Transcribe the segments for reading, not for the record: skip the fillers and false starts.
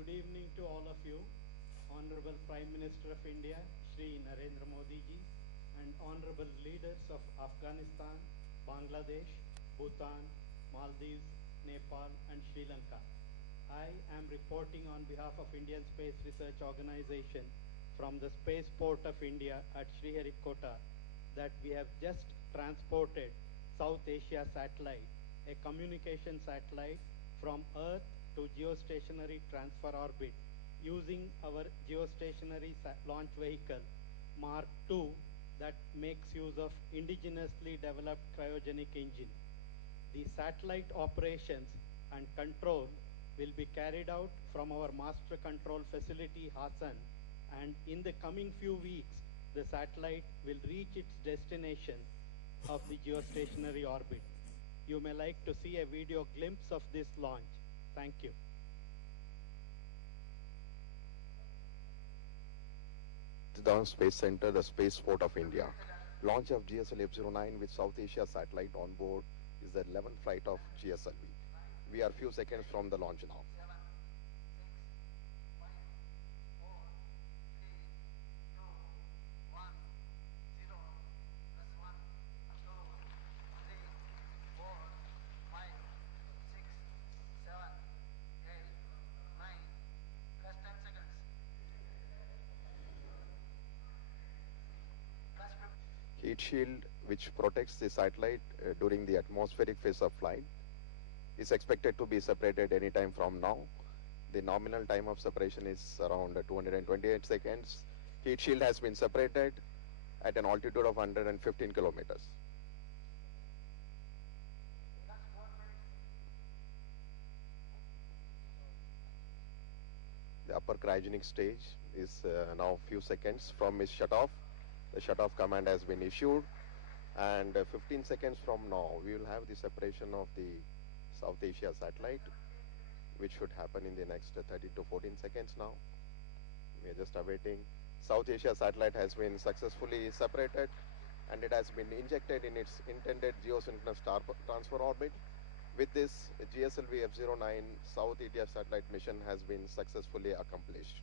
Good evening to all of you, Honorable Prime Minister of India, Shri Narendra Modi ji, and Honorable leaders of Afghanistan, Bangladesh, Bhutan, Maldives, Nepal, and Sri Lanka. I am reporting on behalf of Indian Space Research Organization from the Spaceport of India at Sriharikota that we have just transported South Asia satellite, a communication satellite from Earth to geostationary transfer orbit using our geostationary launch vehicle Mark II that makes use of indigenously developed cryogenic engine. The satellite operations and control will be carried out from our master control facility Hassan, and in the coming few weeks the satellite will reach its destination of the geostationary orbit. You may like to see a video glimpse of this launch. Thank you. Down Space Center, the Spaceport of India. Launch of GSLV F-09 with South Asia satellite on board is the 11th flight of GSLV. We are few seconds from the launch now. Heat shield, which protects the satellite during the atmospheric phase of flight, is expected to be separated anytime from now. The nominal time of separation is around 228 seconds. Heat shield has been separated at an altitude of 115 kilometers. The upper cryogenic stage is now few seconds from its shut-off. The shut-off command has been issued, and 15 seconds from now we will have the separation of the South Asia satellite, which should happen in the next 30 to 14 seconds now. We are just awaiting. South Asia satellite has been successfully separated, and it has been injected in its intended geosynchronous transfer orbit. With this, GSLV F-09 South Asia satellite mission has been successfully accomplished.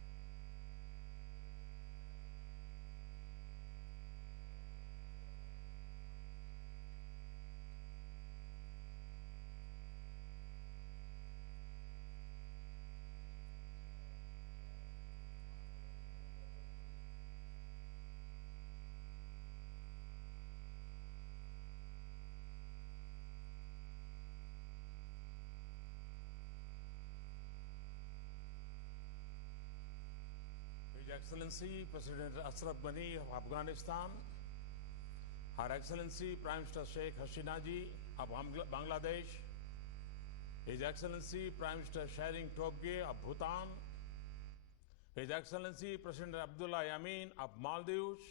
His Excellency President Ashraf Ghani of Afghanistan, Her Excellency Prime Minister Sheikh Hasina ji of Bangladesh, His Excellency Prime Minister Shering Tobgay of Bhutan, His Excellency President Abdullah Yameen of Maldives,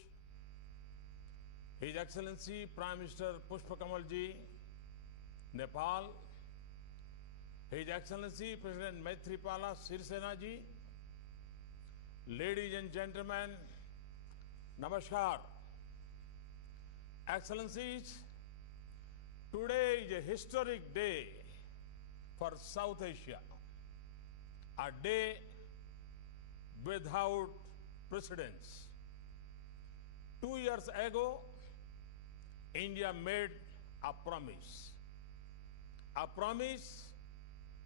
His Excellency Prime Minister Pushpa Kamal ji, Nepal, His Excellency President Maithripala Sirisena ji, ladies and gentlemen, Namaskar. Excellencies, today is a historic day for South Asia, a day without precedence. 2 years ago, India made a promise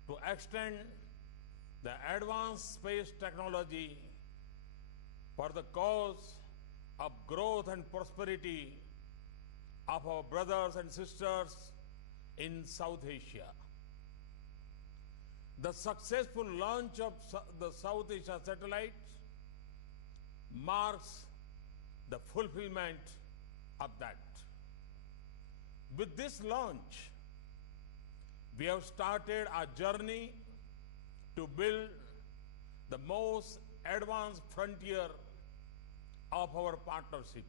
to extend the advanced space technology for the cause of growth and prosperity of our brothers and sisters in South Asia. The successful launch of the South Asia satellite marks the fulfillment of that. With this launch, we have started our journey to build the most advanced frontier of our partnership.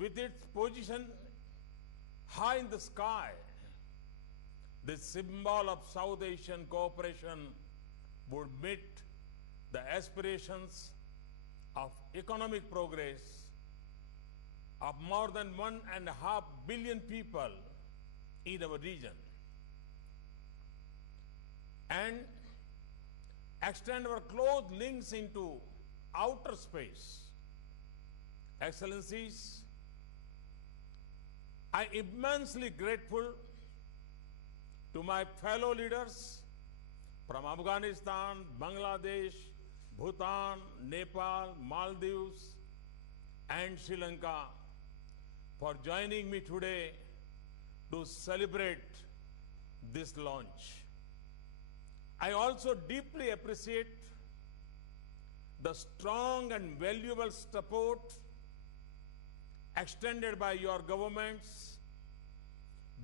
With its position high in the sky, the symbol of South Asian cooperation would meet the aspirations of economic progress of more than 1.5 billion people in our region. And extend our close links into outer space. Excellencies, I am immensely grateful to my fellow leaders from Afghanistan, Bangladesh, Bhutan, Nepal, Maldives, and Sri Lanka for joining me today to celebrate this launch. I also deeply appreciate the strong and valuable support extended by your governments,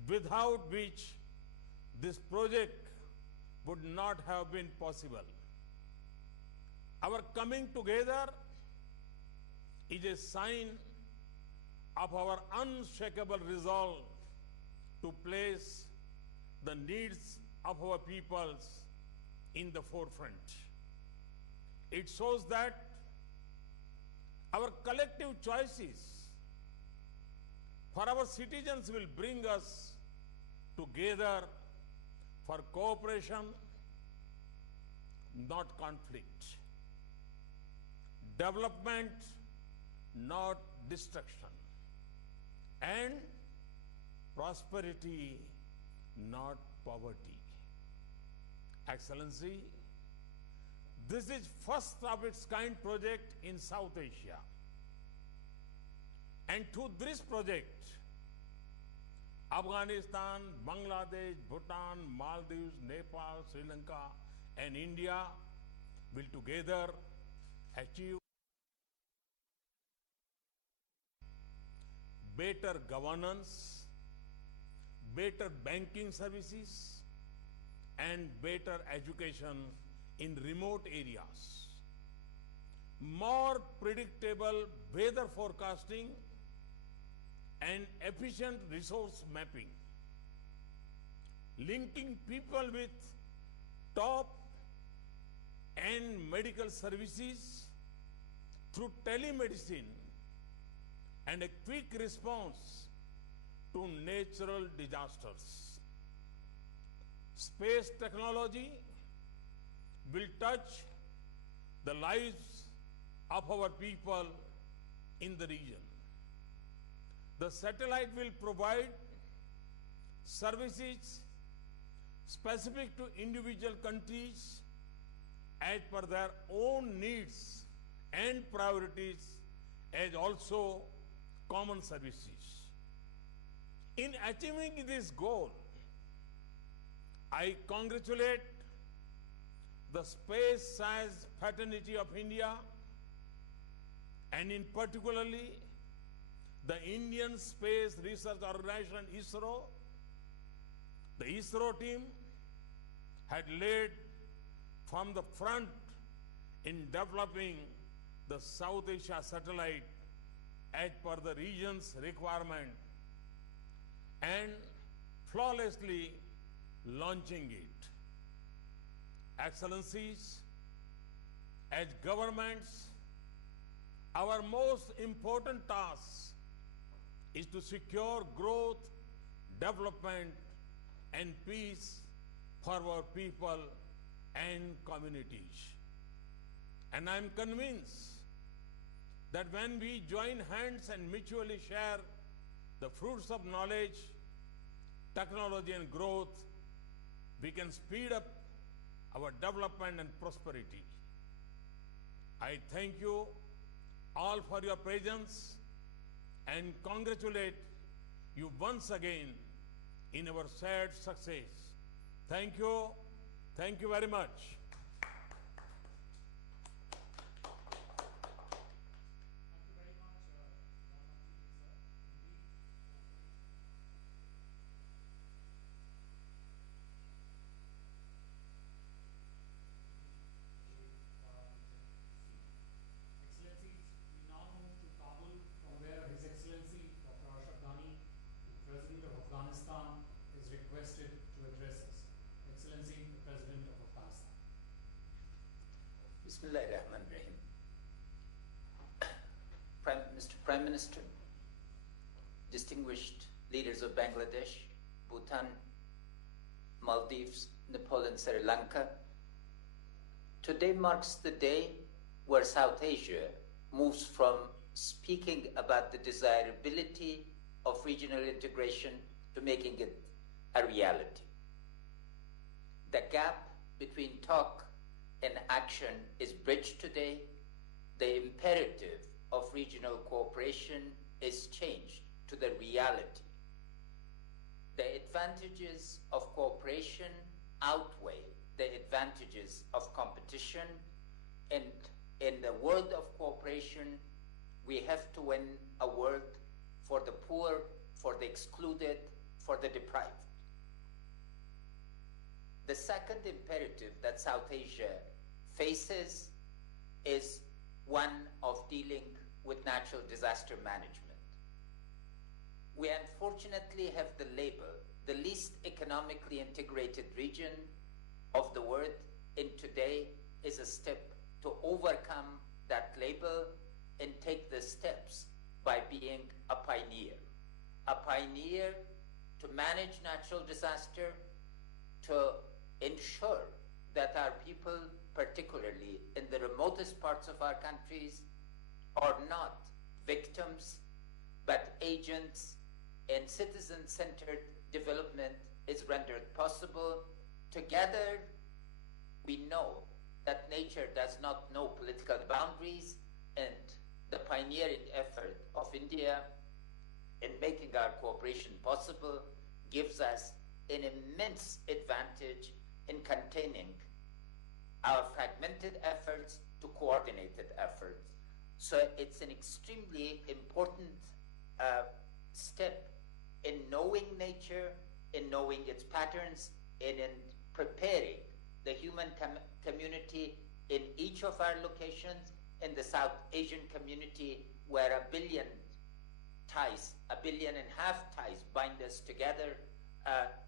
without which this project would not have been possible. Our coming together is a sign of our unshakable resolve to place the needs of our peoples in the forefront. It shows that our collective choices for our citizens will bring us together for cooperation, not conflict. Development, not destruction. And prosperity, not poverty. Excellency, this is first of its kind project in South Asia. And through this project, Afghanistan, Bangladesh, Bhutan, Maldives, Nepal, Sri Lanka, and India will together achieve better governance, better banking services, and better education in remote areas, more predictable weather forecasting, and efficient resource mapping, linking people with top-end medical services through telemedicine and a quick response to natural disasters. Space technology will touch the lives of our people in the region. The satellite will provide services specific to individual countries as per their own needs and priorities, as also common services. In achieving this goal, I congratulate the Space Science Fraternity of India, and in particularly the Indian Space Research Organization, ISRO. The ISRO team had led from the front in developing the South Asia satellite as per the region's requirement and flawlessly launching it. Excellencies, as governments, our most important task is to secure growth, development, and peace for our people and communities. And I'm convinced that when we join hands and mutually share the fruits of knowledge, technology, and growth, we can speed up our development and prosperity. I thank you all for your presence and congratulate you once again in our shared success. Thank you. Thank you very much. Bismillahirrahmanirrahim. Mr. Prime Minister, distinguished leaders of Bangladesh, Bhutan, Maldives, Nepal, and Sri Lanka, Today marks the day where South Asia moves from speaking about the desirability of regional integration to making it a reality. The gap between talk and action is bridged today. The imperative of regional cooperation is changed to the reality. The advantages of cooperation outweigh the advantages of competition, and in the world of cooperation, we have to win a world for the poor, for the excluded, for the deprived. The second imperative that South Asia faces is one of dealing with natural disaster management. We unfortunately have the label, the least economically integrated region of the world, and today is a step to overcome that label and take the steps by being a pioneer. A pioneer to manage natural disaster, to ensure that our people, particularly in the remotest parts of our countries, are not victims, but agents, and citizen-centered development is rendered possible. Together, we know that nature does not know political boundaries, and the pioneering effort of India in making our cooperation possible gives us an immense advantage in containing our fragmented efforts to coordinated efforts. So it's an extremely important step in knowing nature, in knowing its patterns, and in preparing the human community in each of our locations, in the South Asian community, where 1 billion ties, 1.5 billion ties bind us together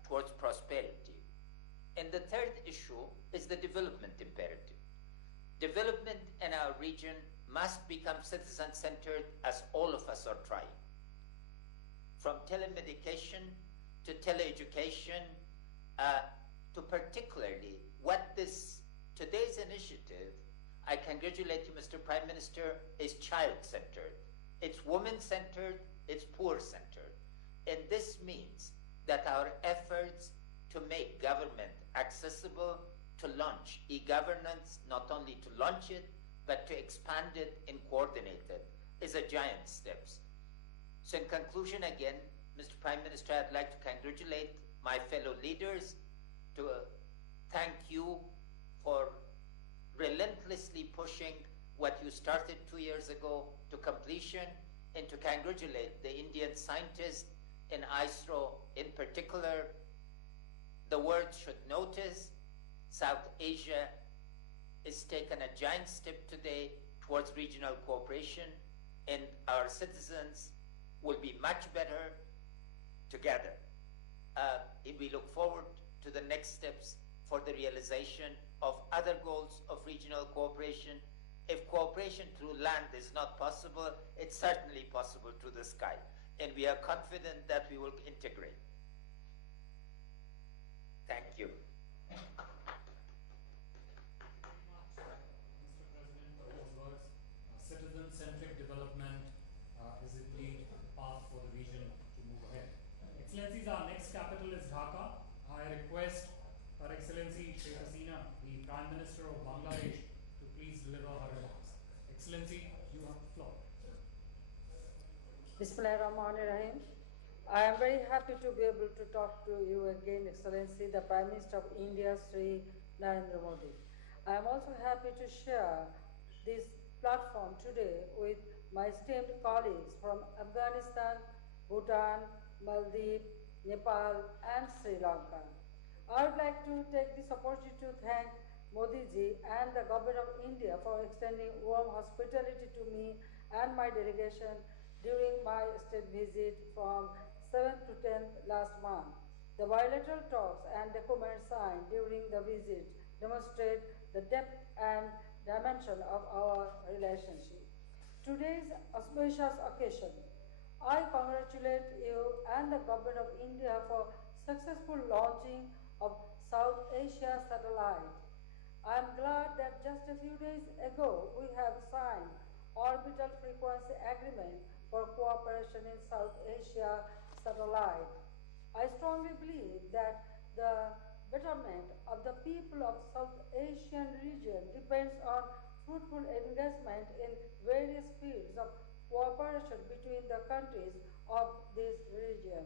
towards prosperity. And the third issue is the development imperative. Development in our region must become citizen-centered, as all of us are trying. From telemedication to teleeducation, to particularly what today's initiative, I congratulate you, Mr. Prime Minister, is child-centered. It's woman-centered, it's poor-centered. And this means that our efforts to make government accessible, to launch e-governance, not only to launch it, but to expand it and coordinate it, is a giant step. So in conclusion, again, Mr. Prime Minister, I'd like to congratulate my fellow leaders, to thank you for relentlessly pushing what you started 2 years ago to completion, and to congratulate the Indian scientists in ISRO in particular. The world should notice South Asia has taken a giant step today towards regional cooperation, and our citizens will be much better together. We look forward to the next steps for the realization of other goals of regional cooperation. If cooperation through land is not possible, it's certainly possible through the sky. And we are confident that we will integrate. Thank you. Mr. President, for those words. Citizen-centric development is indeed the path for the region to move ahead. Excellencies, our next capital is Dhaka. I request Her Excellency Sheikh Hasina, the Prime Minister of Bangladesh, to please deliver her remarks. Excellency, you have the floor. Bismillahirrahmanirrahim. I am very happy to be able to talk to you again, Excellency, the Prime Minister of India, Sri Narendra Modi. I am also happy to share this platform today with my esteemed colleagues from Afghanistan, Bhutan, Maldives, Nepal, and Sri Lanka. I would like to take this opportunity to thank Modi ji and the Government of India for extending warm hospitality to me and my delegation during my state visit from 7th to 10th last month. The bilateral talks and documents signed during the visit demonstrate the depth and dimension of our relationship. Today's auspicious occasion, I congratulate you and the Government of India for successful launching of South Asia satellite. I am glad that just a few days ago we have signed orbital frequency agreement for cooperation in South Asia satellite. I strongly believe that the betterment of the people of South Asian region depends on fruitful engagement in various fields of cooperation between the countries of this region.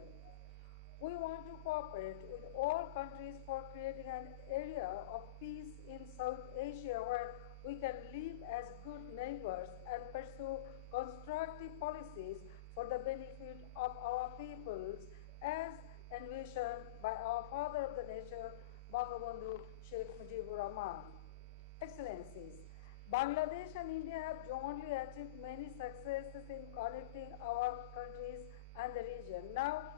We want to cooperate with all countries for creating an area of peace in South Asia where we can live as good neighbors and pursue constructive policies for the benefit of our peoples as envisioned by our father of the nation, Bangabandhu Sheikh Mujibur Rahman. Excellencies, Bangladesh and India have jointly achieved many successes in connecting our countries and the region. Now,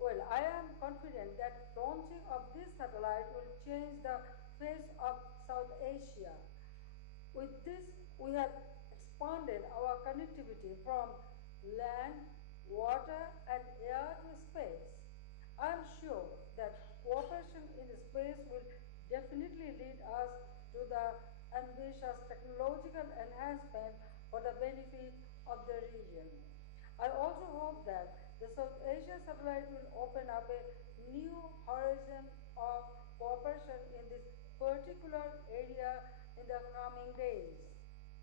I am confident that launching of this satellite will change the face of South Asia. With this, we have expanded our connectivity from land, water, and air to space. I am sure that cooperation in space will definitely lead us to the ambitious technological enhancement for the benefit of the region. I also hope that the South Asia satellite will open up a new horizon of cooperation in this particular area in the coming days.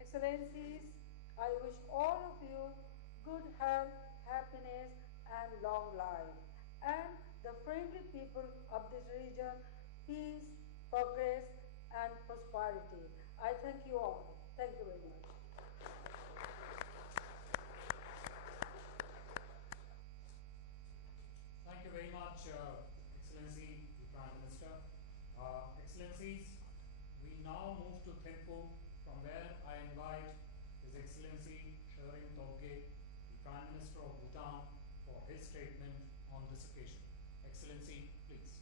Excellencies, I wish all of you good health, happiness, and long life, and the friendly people of this region, peace, progress, and prosperity. I thank you all. Thank you very much. Thank you very much, Excellency, the Prime Minister. Excellencies, we now move to Thimphu, from where I invite His Excellency Tshering Tobgay, the Prime Minister of Bhutan, for his statement on this occasion. Excellency, please.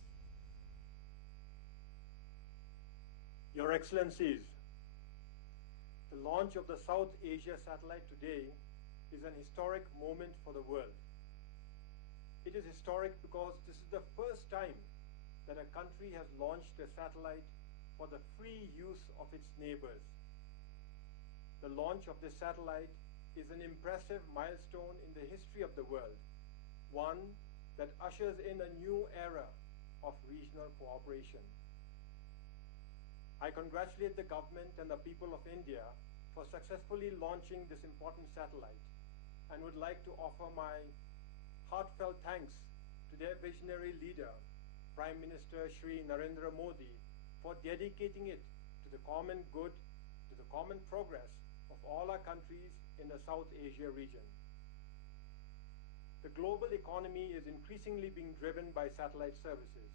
Your Excellencies, the launch of the South Asia satellite today is an historic moment for the world. It is historic because this is the first time that a country has launched a satellite for the free use of its neighbors. The launch of this satellite is an impressive milestone in the history of the world, one that ushers in a new era of regional cooperation. I congratulate the government and the people of India for successfully launching this important satellite and would like to offer my heartfelt thanks to their visionary leader, Prime Minister Shri Narendra Modi, for dedicating it to the common good, to the common progress of all our countries in the South Asia region. The global economy is increasingly being driven by satellite services.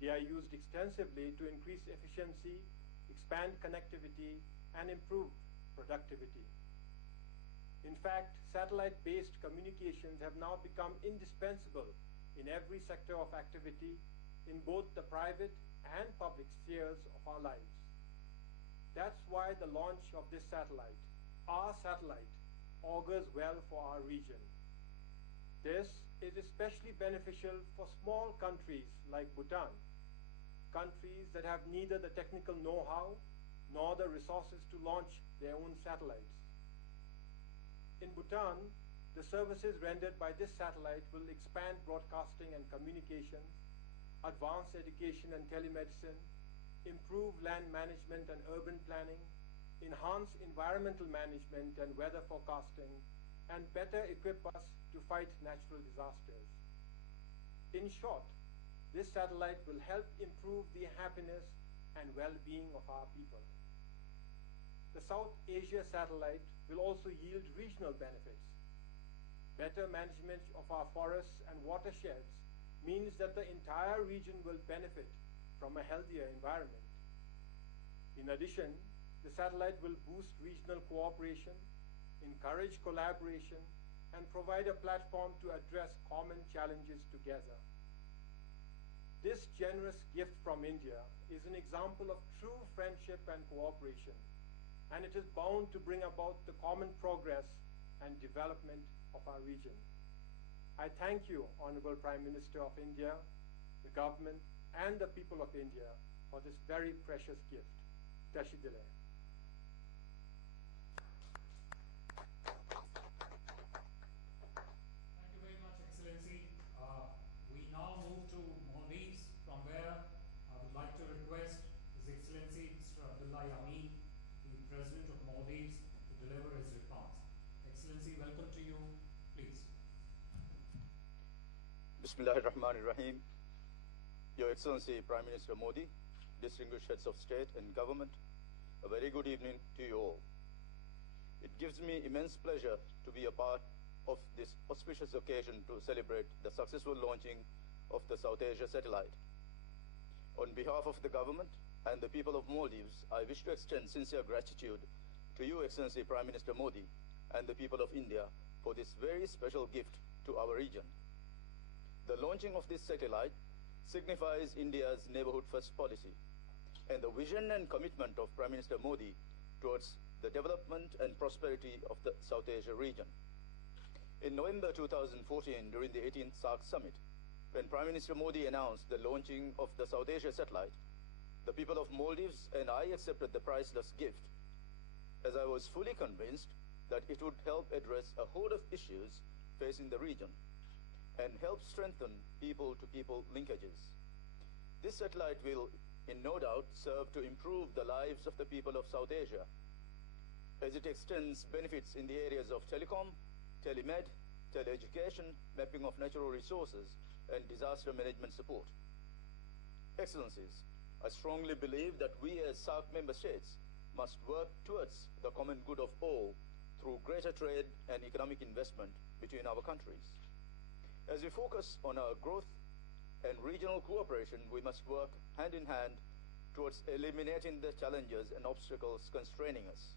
They are used extensively to increase efficiency, expand connectivity, and improve productivity. In fact, satellite-based communications have now become indispensable in every sector of activity in both the private and public spheres of our lives. That's why the launch of this satellite, our satellite, augurs well for our region. This is especially beneficial for small countries like Bhutan, countries that have neither the technical know-how nor the resources to launch their own satellites. In Bhutan, the services rendered by this satellite will expand broadcasting and communications, advance education and telemedicine, improve land management and urban planning, enhance environmental management and weather forecasting, and better equip us to fight natural disasters. In short, this satellite will help improve the happiness and well-being of our people. The South Asia satellite will also yield regional benefits. Better management of our forests and watersheds means that the entire region will benefit from a healthier environment. In addition, the satellite will boost regional cooperation, encourage collaboration, and provide a platform to address common challenges together. This generous gift from India is an example of true friendship and cooperation, and it is bound to bring about the common progress and development of our region. I thank you, Honorable Prime Minister of India, the government, and the people of India for this very precious gift. Taşidiler. Thank you very much, Excellency. We now move to Maldives, from where I would like to request His Excellency Mr. Abdullah Yameen, the President of Maldives, to deliver his response. Excellency, welcome to you. Please. Bismillahirrahmanirrahim. Your Excellency Prime Minister Modi, distinguished heads of state and government, a very good evening to you all. It gives me immense pleasure to be a part of this auspicious occasion to celebrate the successful launching of the South Asia satellite. On behalf of the government and the people of Maldives, I wish to extend sincere gratitude to you, Excellency Prime Minister Modi, and the people of India for this very special gift to our region. The launching of this satellite signifies India's neighborhood first policy and the vision and commitment of Prime Minister Modi towards the development and prosperity of the South Asia region. In November 2014, during the 18th SAARC summit, when Prime Minister Modi announced the launching of the South Asia satellite, the people of Maldives and I accepted the priceless gift, as I was fully convinced that it would help address a host of issues facing the region and help strengthen people-to-people linkages. This satellite will, in no doubt, serve to improve the lives of the people of South Asia, as it extends benefits in the areas of telecom, telemed, teleeducation, mapping of natural resources, and disaster management support. Excellencies, I strongly believe that we as SAARC member states must work towards the common good of all through greater trade and economic investment between our countries. As we focus on our growth and regional cooperation, we must work hand in hand towards eliminating the challenges and obstacles constraining us.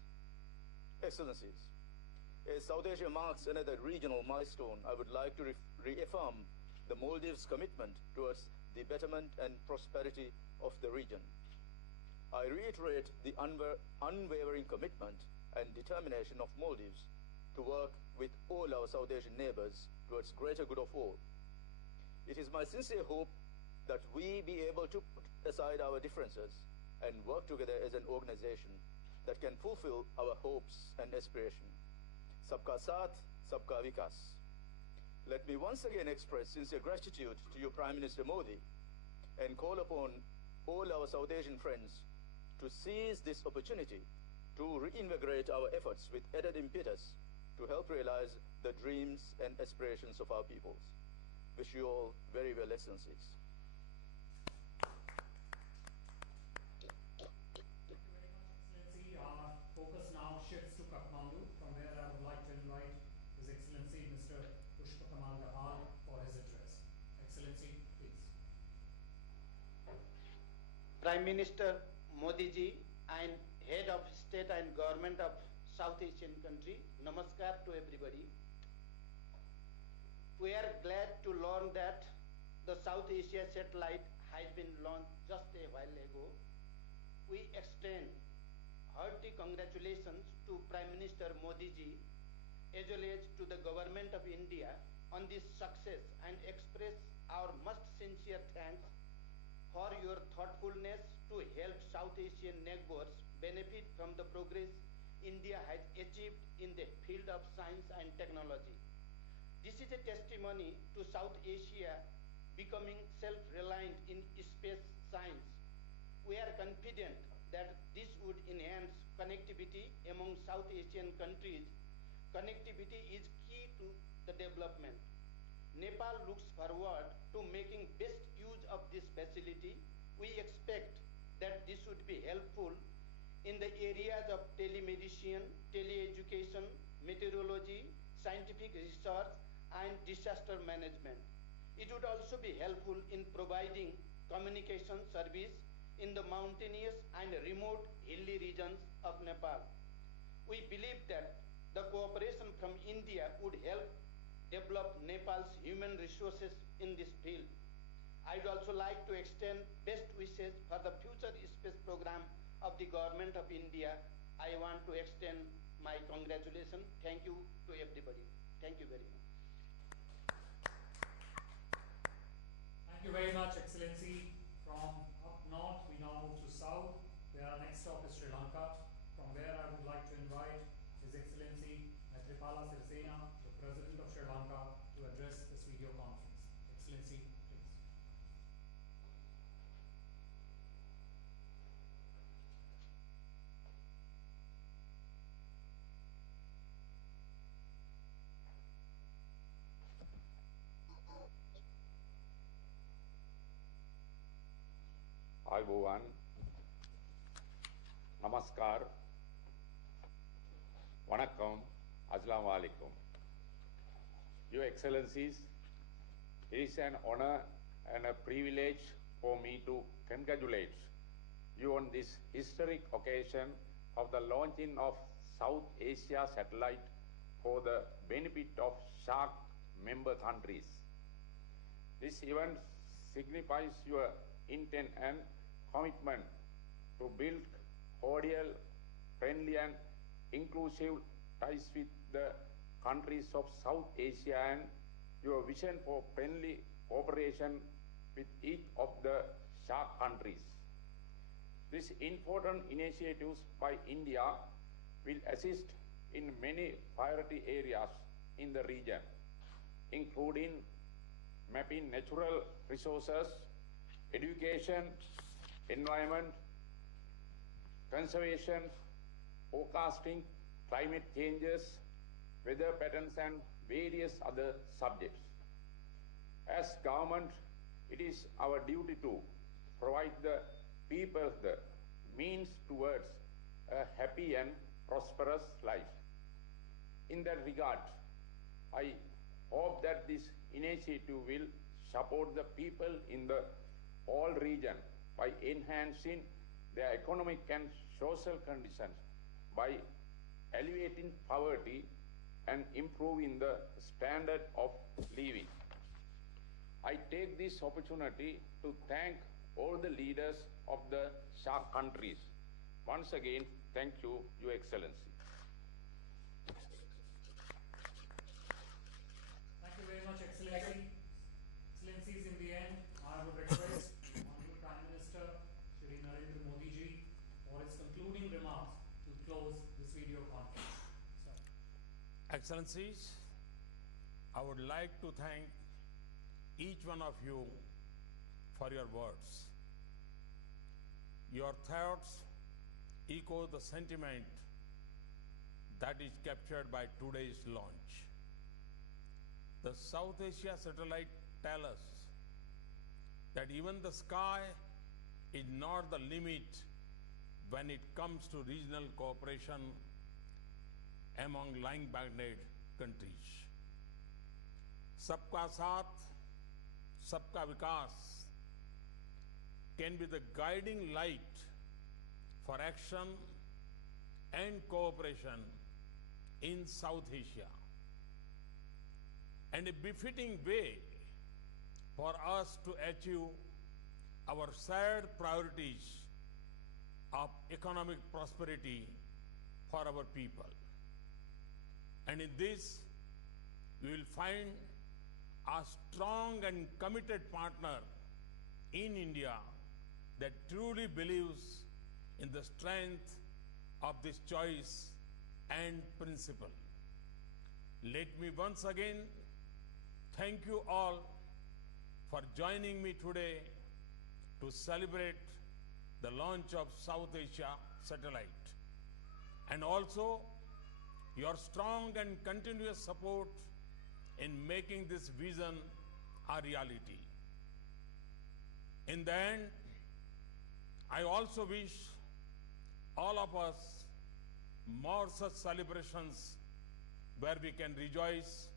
Excellencies, as South Asia marks another regional milestone, I would like to reaffirm the Maldives' commitment towards the betterment and prosperity of the region. I reiterate the unwavering commitment and determination of Maldives to work with all our South Asian neighbors towards greater good of all. It is my sincere hope that we be able to put aside our differences and work together as an organization that can fulfill our hopes and aspirations. Sabka Saath, Sabka Vikas. Let me once again express sincere gratitude to you, Prime Minister Modi, and call upon all our South Asian friends to seize this opportunity to reinvigorate our efforts with added impetus to help realize the dreams and aspirations of our peoples. Wish you all very well, Excellencies. Excellency, our focus now shifts to Kathmandu, from where I would like to invite His Excellency Mr. Pushpakamal Dahal for his address. Excellency, please. Prime Minister Modi ji and Head of State and Government of South Asian country, Namaskar to everybody. We are glad to learn that the South Asia satellite has been launched just a while ago. We extend hearty congratulations to Prime Minister Modi ji as well as to the Government of India on this success and express our most sincere thanks for your thoughtfulness to help South Asian neighbors benefit from the progress India has achieved in the field of science and technology. This is a testimony to South Asia becoming self-reliant in space science. We are confident that this would enhance connectivity among South Asian countries. Connectivity is key to the development. Nepal looks forward to making best use of this facility. We expect that this would be helpful in the areas of telemedicine, teleeducation, meteorology, scientific research, and disaster management. It would also be helpful in providing communication service in the mountainous and remote hilly regions of Nepal. We believe that the cooperation from India would help develop Nepal's human resources in this field. I would also like to extend best wishes for the future space program of the Government of India. I want to extend my congratulations. Thank you to everybody. Thank you very much. Thank you very much, Excellency. From up north, we now move to south, Our next stop is Sri Lanka, from where I would like to invite His Excellency Maithripala Sirisena, the President of Sri Lanka, to address this video conference. Excellency, please. Ayubowan, Namaskar, Vanakkam, Assalamu alaikum. Your Excellencies, it is an honor and a privilege for me to congratulate you on this historic occasion of the launching of South Asia satellite for the benefit of SHARC member countries. This event signifies your intent and commitment to build cordial, friendly and inclusive ties with the countries of South Asia and your vision for friendly cooperation with each of the SHARC countries. These important initiatives by India will assist in many priority areas in the region, including mapping natural resources, education, environment, conservation, forecasting, climate changes, weather patterns and various other subjects. As government, it is our duty to provide the people the means towards a happy and prosperous life. In that regard, I hope that this initiative will support the people in the whole region by enhancing their economic and social conditions, by alleviating poverty and improving the standard of living. I take this opportunity to thank all the leaders of the SHARC countries. Once again, thank you, Your Excellency. Thank you very much, Excellency. Excellencies, in the end, I would request Honorable Prime Minister Shri Narendra Modi ji for his concluding remarks to close this video conference. Sir. Excellencies, I would like to thank each one of you for your words. Your thoughts echo the sentiment that is captured by today's launch. The South Asia satellite tells us that even the sky is not the limit when it comes to regional cooperation among like-minded countries. Sabka Saath, Sabka Vikas can be the guiding light for action and cooperation in South Asia, and a befitting way for us to achieve our shared priorities of economic prosperity for our people. And in this, we will find a strong and committed partner in India that truly believes in the strength of this choice and principle. Let me once again thank you all for joining me today to celebrate the launch of South Asia satellite, and also your strong and continuous support in making this vision a reality. In the end, I also wish all of us more such celebrations where we can rejoice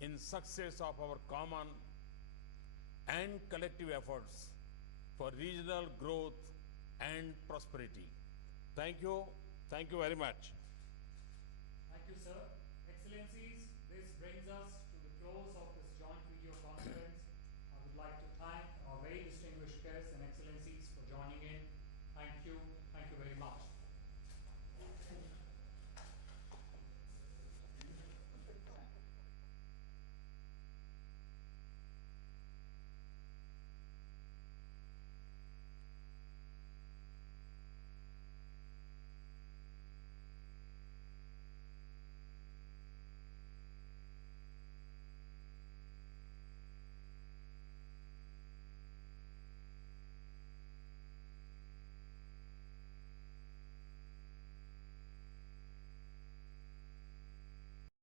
in success of our common and collective efforts for regional growth and prosperity. Thank you. Thank you very much. Thank you, sir. Excellencies, this brings us to the close of